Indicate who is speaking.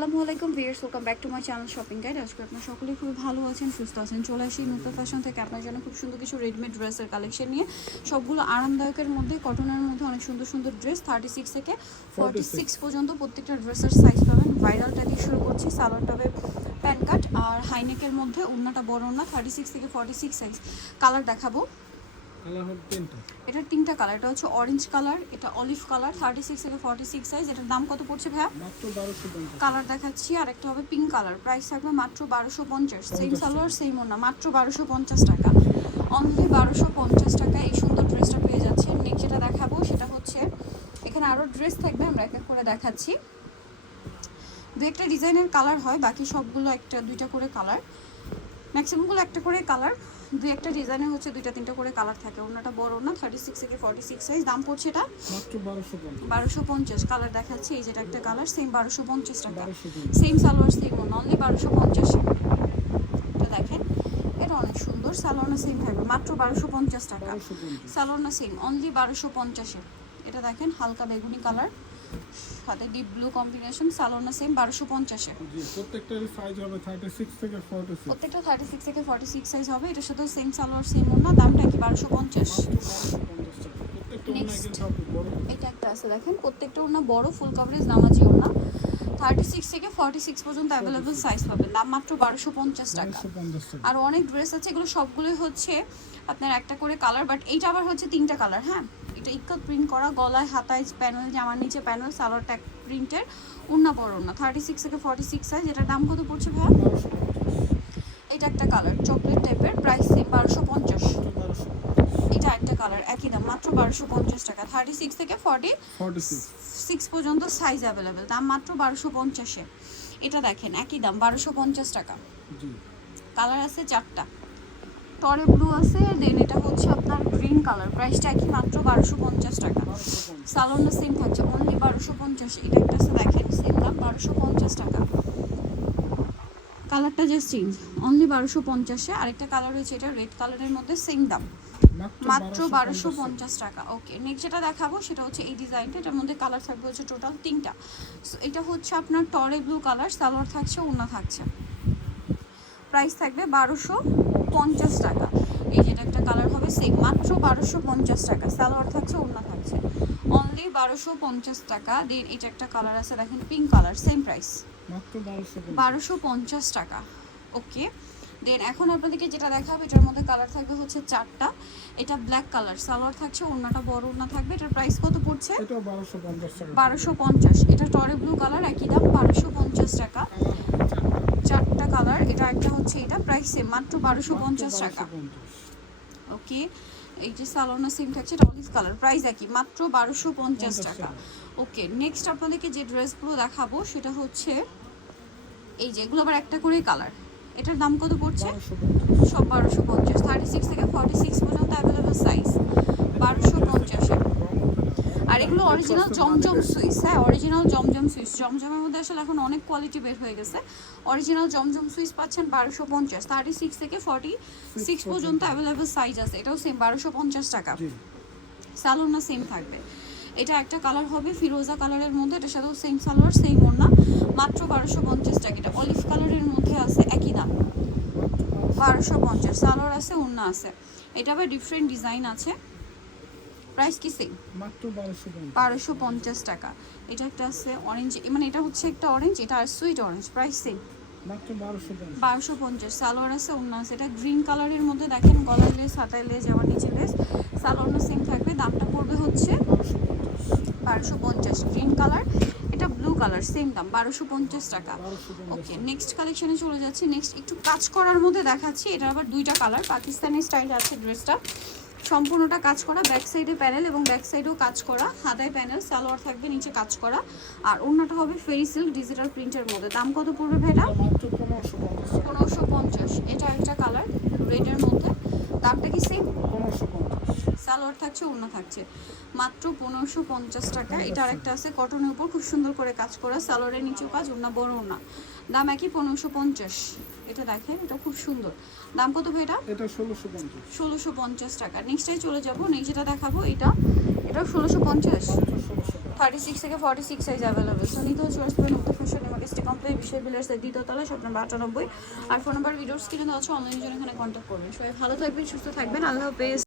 Speaker 1: আসসালামু আলাইকুম viewers welcome back to my channel shopping guide আজকে আপনার সকলেই খুব ভালো আছেন সুস্থ আছেন চলে আসি নূতন ফ্যাশন থেকে আপনার জন্য খুব সুন্দর কিছু রেডিমেড ড্রেসের কালেকশন নিয়ে। সবগুলো আরামদায়কের মধ্যে কটনের মধ্যে অনেক সুন্দর সুন্দর ড্রেস থার্টি সিক্স থেকে ফর্টি সিক্স পর্যন্ত প্রত্যেকটা ড্রেসের সাইজ পাবেন। ভাইরালটা দিয়ে শুরু করছি সালোয়ারটা হবে প্যান্ট কাট আর হাইনেকের মধ্যে উন্নাটা বড় না থার্টি সিক্স থেকে ফর্টি সিক্স সাইজ কালার দেখাবো। এটার তিনটা কালার এটা হচ্ছে অরেঞ্জ কালার এটা অলিভ কালার থার্টি সিক্স থেকে ফর্টি সিক্স সাইজ এটার দাম কত পড়ছে ভাইয়া? কালার দেখাচ্ছি আর একটা হবে পিঙ্ক কালার প্রাইস থাকবে মাত্র বারোশো পঞ্চাশ। সেম সালোয়ার সেম ওনা মাত্র বারোশো পঞ্চাশ টাকা। অনলি বারোশো পঞ্চাশ টাকা এই সুন্দর ড্রেসটা পেয়ে যাচ্ছেন। নেক্সট যেটা দেখাবো সেটা হচ্ছে এখানে আরও ড্রেস থাকবে আমরা এক এক করে দেখাচ্ছি। দু একটা ডিজাইনের কালার হয় বাকি সবগুলো একটা দুইটা করে কালার ম্যাক্সিমামগুলো একটা করে কালার দু একটা ডিজাইনে হচ্ছে দুইটা তিনটা করে কালার থাকে। ওনাটা বড় না থার্টি সিক্স থেকে ফর্টি সিক্স সাইজ দাম পড়ছে এটা
Speaker 2: বারোশো পঞ্চাশ।
Speaker 1: কালার দেখাচ্ছি এই যেটা একটা কালার সেম বারোশো পঞ্চাশ টাকা। সেম সালোয়ার সেম অনলি বারোশো পঞ্চাশে। এটা দেখেন এটা অনেক সুন্দর সালোয়ারটা সেম থাকবে মাত্র বারোশো পঞ্চাশ টাকা। সালোয়ারটা সেম অনলি বারোশো পঞ্চাশে এটা দেখেন হালকা বেগুনি কালার সাথে ডিপ ব্লু কম্বিনেশন সালোয়ারটা সেম বারোশো পঞ্চাশে
Speaker 2: জি প্রত্যেকটারই সাইজ হবে থার্টি সিক্স থেকে ফর্টি
Speaker 1: প্রত্যেকটা থার্টি সিক্স থেকে ফর্টি সিক্স সাইজ হবে এটার সাথে সেম সালোয়ার সেম না দামটা কি বারোশো পঞ্চাশ?
Speaker 2: প্রত্যেকটা
Speaker 1: এটা একটা আছে দেখেন প্রত্যেকটা ওনা বড় ফুল কভারেজ নামাজি ওনা থার্টি সিক্স থেকে ফর্টি সিক্স পর্যন্ত অ্যাভেলেবল সাইজ পাবেন দাম মাত্র বারোশো পঞ্চাশ টাকা। আর অনেক ড্রেস আছে এগুলো সবগুলোই হচ্ছে আপনার একটা করে কালার বাট এইটা আবার হচ্ছে তিনটা কালার হ্যাঁ? এটা ইক্কত প্রিন্ট করা গলায় হাতায় প্যানেল জামার নিচে প্যানেল সালোয়ার ট্যাগ প্রিন্টের উন্না বড় না। থার্টি সিক্স থেকে ফর্টি সিক্স সাইজ এটার দাম কত পড়ছে
Speaker 2: পঞ্চাশ
Speaker 1: এটা একটা কালার চকলেট টাইপের প্রাইস সেম বারোশো পঞ্চাশ। এটা একটা কালার একই দাম মাত্র বারোশো পঞ্চাশ টাকা। থার্টি সিক্স থেকে ফর্টি
Speaker 2: সিক্স
Speaker 1: পর্যন্ত সাইজ অ্যাভেলেবেল দাম মাত্র বারোশো পঞ্চাশে। এটা দেখেন একই দাম বারোশো পঞ্চাশ টাকা। কালার আছে চারটা। টরে ব্লু আছে দেন এটা হচ্ছে আপনার গ্রিন কালার প্রাইসটা একই মাত্র বারোশো পঞ্চাশ টাকা। সালোনটা সেম থাকছে অনলি বারোশো পঞ্চাশ। এটা একটা আছে দেখেন সেম দাম বারোশো পঞ্চাশ টাকা। কালারটা জাস্ট চেঞ্জ অনলি বারোশো পঞ্চাশে আরেকটা কালার রয়েছে এটা রেড কালারের মধ্যে সেম দাম। মাত্র বারোশো পঞ্চাশ। টাকা। ওকে নেক্সট যেটা দেখাবো সেটা হচ্ছে এই ডিজাইনটা এটার মধ্যে কালার থাকবে হচ্ছে টোটাল তিনটা। So, এটা হচ্ছে আপনার টরে ব্লু কালার সালোয়ার থাকছে ওনা থাকছে। প্রাইস থাকবে বারোশো পঞ্চাশ টাকা। এই যেটা একটা কালার হবে সেম মাত্র বারোশো পঞ্চাশ টাকা। সালোয়ার থাকছে ওনা থাকছে। অনলি বারোশো পঞ্চাশ টাকা। দেন এটা একটা কালার আছে দেখেন পিঙ্ক কালার সেম প্রাইস
Speaker 2: বারোশো পঞ্চাশ।
Speaker 1: টাকা। ওকে দেন এখন আপনাদেরকে যেটা দেখাবো এটার মধ্যে কালার থাকবে হচ্ছে চারটা। এটা ব্ল্যাক কালার সালোয়ার থাকছে ওড়নাটা বড় ওড়না থাকবে। এটার প্রাইস কত পড়ছে?
Speaker 2: বারোশো পঞ্চাশ
Speaker 1: এটা টরে ব্লু কালার একই দাম বারোশো পঞ্চাশ টাকা
Speaker 2: কালার হবে চারটা
Speaker 1: চারটা কালার এটা একটা হচ্ছে এটা প্রাইস সেম মাত্র বারোশো পঞ্চাশ টাকা। ওকে এই যে সালোনা সিম থাকছে এটা অলিভ কালার প্রাইস একই মাত্র বারোশো পঞ্চাশ টাকা।
Speaker 2: টাকা।
Speaker 1: ওকে নেক্সট আপনাদেরকে যে ড্রেসগুলো দেখাবো সেটা হচ্ছে এই যে এগুলো আবার একটা করে কালার এটার দাম কত পড়ছে? সব বারোশো পঞ্চাশ থার্টি সিক্স থেকে ফর্টি সিক্স পর্যন্ত অ্যাভেলেবল সাইজ বারোশো পঞ্চাশে এগুলো অরিজিনাল জমজম সুইস। হ্যাঁ অরিজিনাল জমজম সুইস। জমজমের মধ্যে আসলে এখন অনেক কোয়ালিটি বের হয়ে গেছে। অরিজিনাল জমজম সুইস পাচ্ছেন বারোশো পঞ্চাশ। থার্টি সিক্স থেকে ফর্টি সিক্স পর্যন্ত। অ্যাভেলেবেল সাইজ আছে। এটাও সেম বারোশো পঞ্চাশ টাকা। সালোনা সেম থাকবে। এটা একটা কালার হবে ফিরোজা কালারের মধ্যে। এটার সাথেও সেম সালোয়ার সেম ওড়না। মাত্র বারোশো পঞ্চাশ টাকা। এটা অলিভ কালারের মধ্যে আছে একই দাম। বারোশো পঞ্চাশ। সালোয়ার আছে ওড়না আছে। এটা আবার ডিফারেন্ট ডিজাইন আছে। প্রাইস কি সেম
Speaker 2: মাত্র বারোশো পঞ্চাশ।
Speaker 1: বারোশো পঞ্চাশ টাকা। এটা একটা আছে অরেঞ্জ মানে এটা হচ্ছে একটা অরেঞ্জ এটা আর সুইট অরেঞ্জ প্রাইস সেম
Speaker 2: মাত্র বারোশো পঞ্চাশ।
Speaker 1: সালোয়ার আছে অন্য আছে। এটা গ্রিন কালারের মধ্যে দেখেন গলার লেস হাতায় লেস আবার নিচে লেস। সালোয়ারটা সেম থাকবে দামটা পড়বে হচ্ছে
Speaker 2: বারোশো পঞ্চাশ।
Speaker 1: বারোশো পঞ্চাশ গ্রিন কালার এটা ব্লু কালার সেম দাম বারোশো পঞ্চাশ টাকা। ওকে নেক্সট কালেকশনে চলে যাচ্ছি। নেক্সট একটু কাজ করার মধ্যে দেখাচ্ছি। এটা আবার দুইটা কালার পাকিস্তানি স্টাইল আছে ড্রেসটা সম্পূর্ণটা কাজ করা ব্যাক সাইডে প্যানেল এবং ব্যাক সাইডেও কাজ করা, হাতায় প্যানেল সালোয়ার থাকবে, নিচে কাজ করা। আর অন্যটা হবে ফেরি সিল্ক ডিজিটাল প্রিন্টের মধ্যে। দাম কত পড়বে ভেটা
Speaker 2: পনেরোশো পঞ্চাশ।
Speaker 1: এটা একটা কালার রেডের মধ্যে। দামটা কি সেম
Speaker 2: পনেরোশো পঞ্চাশ
Speaker 1: সালোয়ার থাকছে ওড়না থাকছে। মাত্র পনেরোশো পঞ্চাশ টাকা। এটা আরেকটা আছে কটনের উপর খুব সুন্দর করে কাজ করা সালোয়ারের নিচেও কাজ ওড়না বড় ওড়না। দাম একই পনেরোশো পঞ্চাশ। এটা দেখেন এটা খুব সুন্দর। দাম কত ভাই এটা?
Speaker 2: এটা ষোলোশো পঞ্চাশ।
Speaker 1: ষোলোশো পঞ্চাশ টাকা। নেক্সটটাই চলে যাব নেক্সট যেটা দেখাবো এটা এটা ষোলোশো পঞ্চাশ। থার্টি সিক্স থেকে forty six size available so নিতে হচ্ছে করে মুক্ত ফ্যাশন এমার্কেস্টি কমপ্লেক্স বিশ্বের বিলাসের দ্বিতীয় তলা শপ নাম্বার আটানব্বই। আর ফোন নাম্বার ভিডিওর স্ক্রিনে দেওয়া আছে অনলাইনের জন্য এখানে কন্ট্যাক্ট করবেন। সবাই ভালো থাকবেন সুস্থ থাকবেন। আল্লাহ হাফেজ।